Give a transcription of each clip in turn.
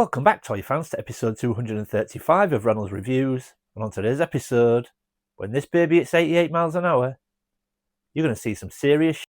Welcome back, toy fans, to episode 235 of Reynolds Reviews. And on today's episode, when this baby hits 88 miles an hour, you're going to see some serious shit.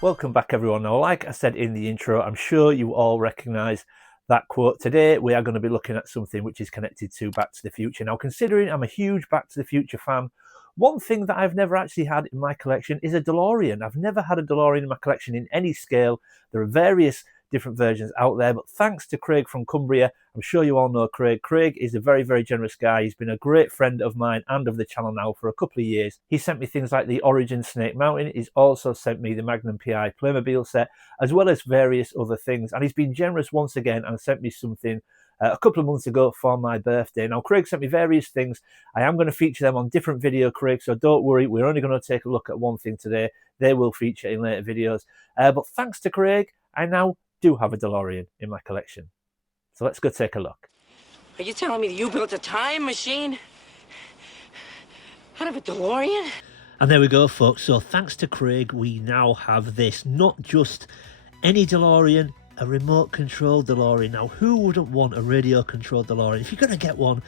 Welcome back, everyone. Now, like I said in the intro, I'm sure you all recognise that quote. Today, we are going to be looking at something which is connected to Back to the Future. Now, considering I'm a huge Back to the Future fan, one thing that I've never actually had in my collection is a Delorean. I've never had a Delorean in my collection in any scale. There are various different versions out there, but thanks to Craig from Cumbria, I'm sure you all know Craig. Craig is a very, very generous guy. He's been a great friend of mine and of the channel now for a couple of years. He sent me things like the Origin Snake Mountain. He's also sent me the Magnum PI Playmobil set, as well as various other things. And he's been generous once again and sent me something a couple of months ago for my birthday. Now, Craig sent me various things. I am going to feature them on different video, Craig, so don't worry. We're only going to take a look at one thing today. They will feature in later videos. But thanks to Craig, I now do have a DeLorean in my collection. So let's go take a look. Are you telling me that you built a time machine out of a DeLorean? And there we go, folks. So thanks to Craig, we now have this. Not just any DeLorean, a remote controlled DeLorean. Now, who wouldn't want a radio controlled DeLorean? If you're going to get one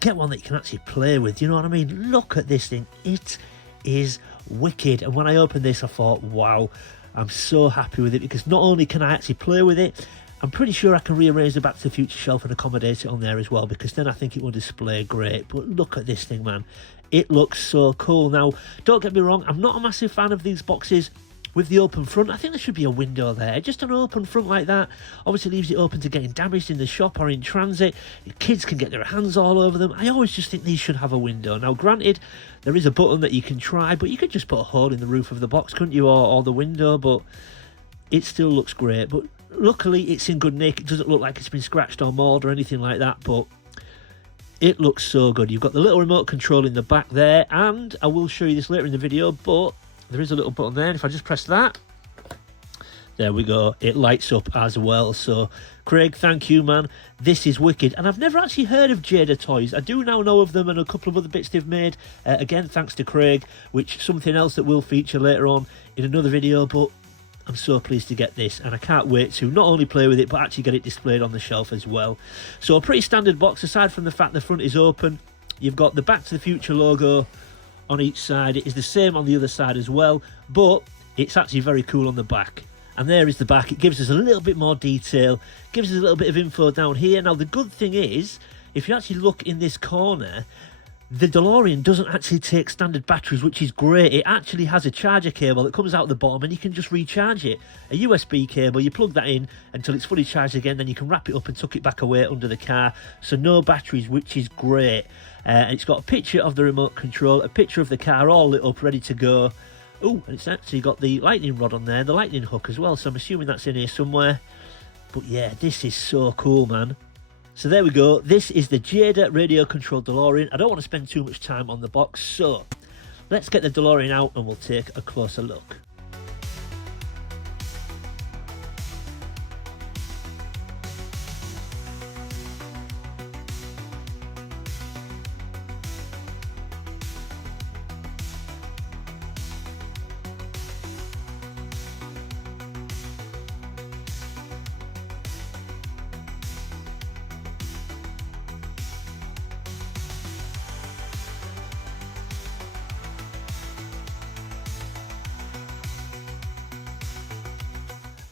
that you can actually play with. You know what I mean? Look at this thing. It is wicked. And when I opened this, I thought, wow, I'm so happy with it, because not only can I actually play with it, I'm pretty sure I can rearrange the Back to the Future shelf and accommodate it on there as well, because then I think it will display great. But look at this thing, man. It looks so cool. Now, don't get me wrong, I'm not a massive fan of these boxes with the open front. I think there should be a window there. Just an open front like that obviously leaves it open to getting damaged in the shop or in transit. Kids can get their hands all over them. I always just think these should have a window. Now, granted, there is a button that you can try, but you could just put a hole in the roof of the box, couldn't you, or the window, but it still looks great. But luckily, it's in good nick. It doesn't look like it's been scratched or mauled or anything like that, but it looks so good. You've got the little remote control in the back there, and I will show you this later in the video, but there is a little button there. If I just press that, there we go. It lights up as well. So, Craig, thank you, man. This is wicked. And I've never actually heard of Jada Toys. I do now know of them and a couple of other bits they've made. Again, thanks to Craig, which something else that we'll feature later on in another video. But I'm so pleased to get this, and I can't wait to not only play with it, but actually get it displayed on the shelf as well. So, a pretty standard box, aside from the fact the front is open. You've got the Back to the Future logo on each side. It is the same on the other side as well, but it's actually very cool on the back. And there is the back. It gives us a little bit more detail, gives us a little bit of info down here. Now, the good thing is, if you actually look in this corner, the DeLorean doesn't actually take standard batteries, which is great. It actually has a charger cable that comes out the bottom, and you can just recharge it. A USB cable, you plug that in until it's fully charged again, then you can wrap it up and tuck it back away under the car. So no batteries, which is great. And it's got a picture of the remote control, a picture of the car all lit up, ready to go. Oh, and it's actually got the lightning rod on there, the lightning hook as well, so I'm assuming that's in here somewhere. But yeah, this is so cool, man. So there we go. This is the Jada radio controlled DeLorean. I don't want to spend too much time on the box, so let's get the DeLorean out and we'll take a closer look.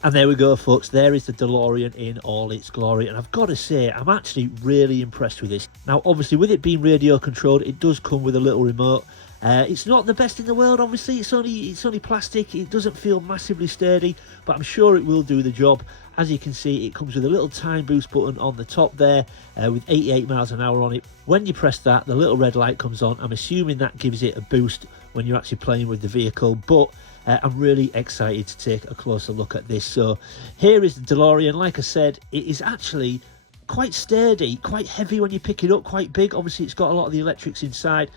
And there we go, folks. There is the DeLorean in all its glory. And I've got to say, I'm actually really impressed with this. Now, obviously, with it being radio controlled, it does come with a little remote. It's not the best in the world, obviously. It's only plastic. It doesn't feel massively sturdy, but I'm sure it will do the job. As you can see, it comes with a little time boost button on the top there with 88 miles an hour on it. When you press that, the little red light comes on. I'm assuming that gives it a boost when you're actually playing with the vehicle, but I'm really excited to take a closer look at this. So here is the DeLorean. Like I said, it is actually quite sturdy, quite heavy when you pick it up, quite big. Obviously, it's got a lot of the electrics inside.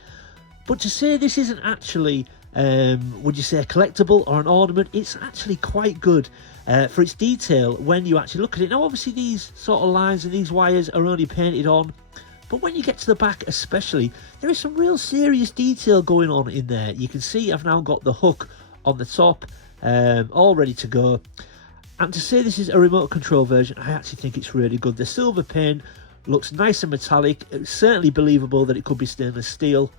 But to say this isn't actually, would you say a collectible or an ornament, it's actually quite good for its detail when you actually look at it. Now, obviously, these sort of lines and these wires are only painted on, but when you get to the back especially, there is some real serious detail going on in there. You can see I've now got the hook on the top all ready to go. And to say this is a remote control version, I actually think it's really good. The silver paint looks nice and metallic. It's certainly believable that it could be stainless steel.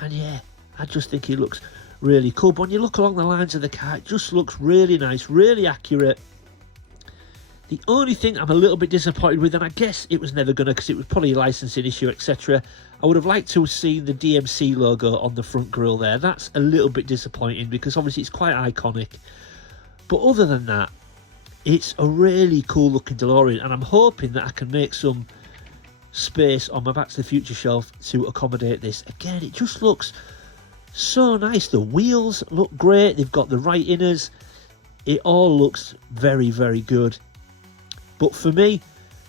And yeah, I just think it looks really cool. But when you look along the lines of the car, it just looks really nice, really accurate. The only thing I'm a little bit disappointed with, and I guess it was never going to, because it was probably a licensing issue, etc. I would have liked to have seen the DMC logo on the front grille there. That's a little bit disappointing, because obviously it's quite iconic. But other than that, it's a really cool looking DeLorean, and I'm hoping that I can make some space on my Back to the Future shelf to accommodate this. Again, it just looks so nice. The wheels look great. They've got the right inners. It all looks very, very good. But for me,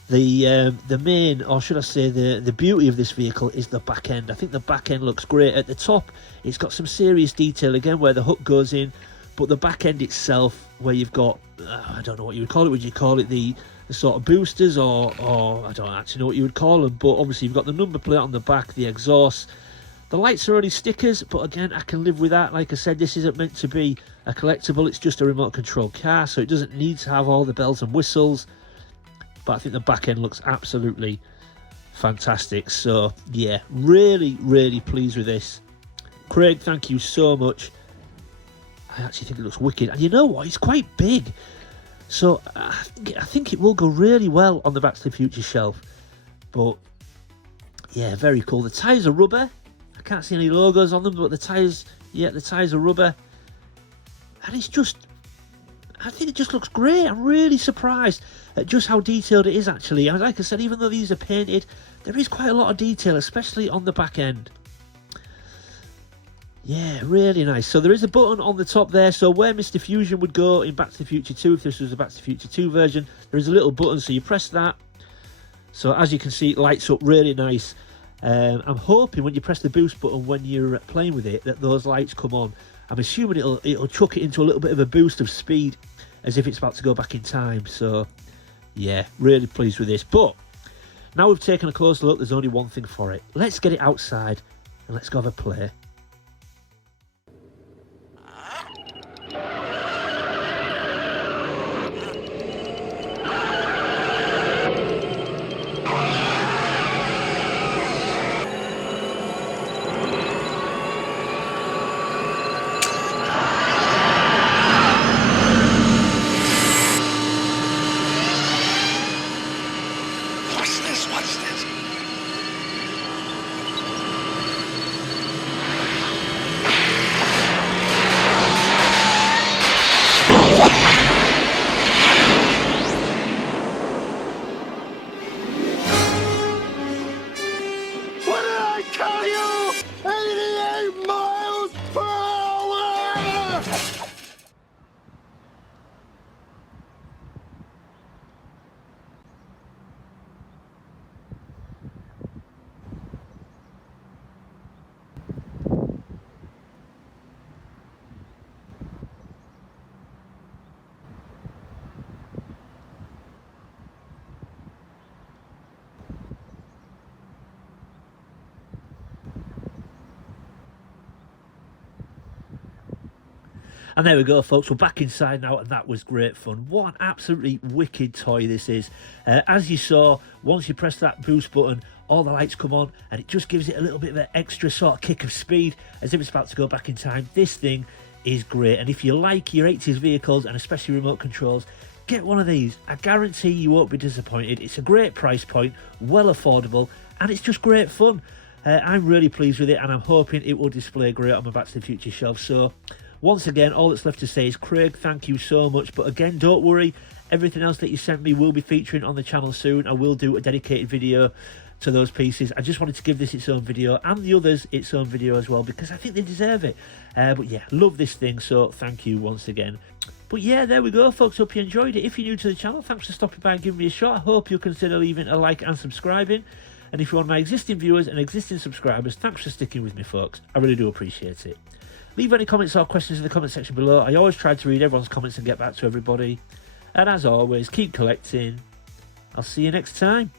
the main, or should I say the beauty of this vehicle is the back end. I think the back end looks great. At the top, it's got some serious detail again where the hook goes in. But the back end itself, where you've got, I don't know what you would call it. Would you call it the sort of boosters, or I don't actually know what you would call them. But obviously you've got the number plate on the back, the exhaust. The lights are only stickers, but again, I can live with that. Like I said, this isn't meant to be a collectible. It's just a remote control car, so it doesn't need to have all the bells and whistles. But I think the back end looks absolutely fantastic. So yeah, really, really pleased with this. Craig, thank you so much. I actually think it looks wicked. And you know what? It's quite big. So I think it will go really well on the Back to the Future shelf. But yeah, very cool. The tyres are rubber. I can't see any logos on them, but the tyres, yeah, the tyres are rubber. And it's just, I think it just looks great. I'm really surprised at just how detailed it is, actually. And like I said, even though these are painted, there is quite a lot of detail, especially on the back end. Yeah, really nice. So there is a button on the top there. So where Mr. Fusion would go in Back to the Future 2, if this was a Back to the Future 2 version, there is a little button, so you press that. So as you can see, it lights up really nice. I'm hoping when you press the boost button when you're playing with it, that those lights come on. I'm assuming it'll chuck it into a little bit of a boost of speed, as if it's about to go back in time. So yeah, really pleased with this. But now we've taken a closer look, there's only one thing for it. Let's get it outside and let's go have a play. Watch this. What did I tell you? 88 miles per hour! And there we go, folks. We're back inside now, and that was great fun. What an absolutely wicked toy this is. As you saw, once you press that boost button, all the lights come on, and it just gives it a little bit of an extra sort of kick of speed, as if it's about to go back in time. This thing is great, and if you like your 80s vehicles, and especially remote controls, get one of these. I guarantee you won't be disappointed. It's a great price point, well affordable, and it's just great fun. I'm really pleased with it, and I'm hoping it will display great on my Back to the Future shelf. So once again, all that's left to say is, Craig, thank you so much. But again, don't worry, everything else that you sent me will be featuring on the channel soon. I will do a dedicated video to those pieces. I just wanted to give this its own video, and the others its own video as well, because I think they deserve it. But yeah, love this thing, so thank you once again. But yeah, there we go, folks. Hope you enjoyed it. If you're new to the channel, thanks for stopping by and giving me a shot. I hope you'll consider leaving a like and subscribing. And if you're one of my existing viewers and existing subscribers, thanks for sticking with me, folks. I really do appreciate it. Leave any comments or questions in the comment section below. I always try to read everyone's comments and get back to everybody. And as always, keep collecting. I'll see you next time.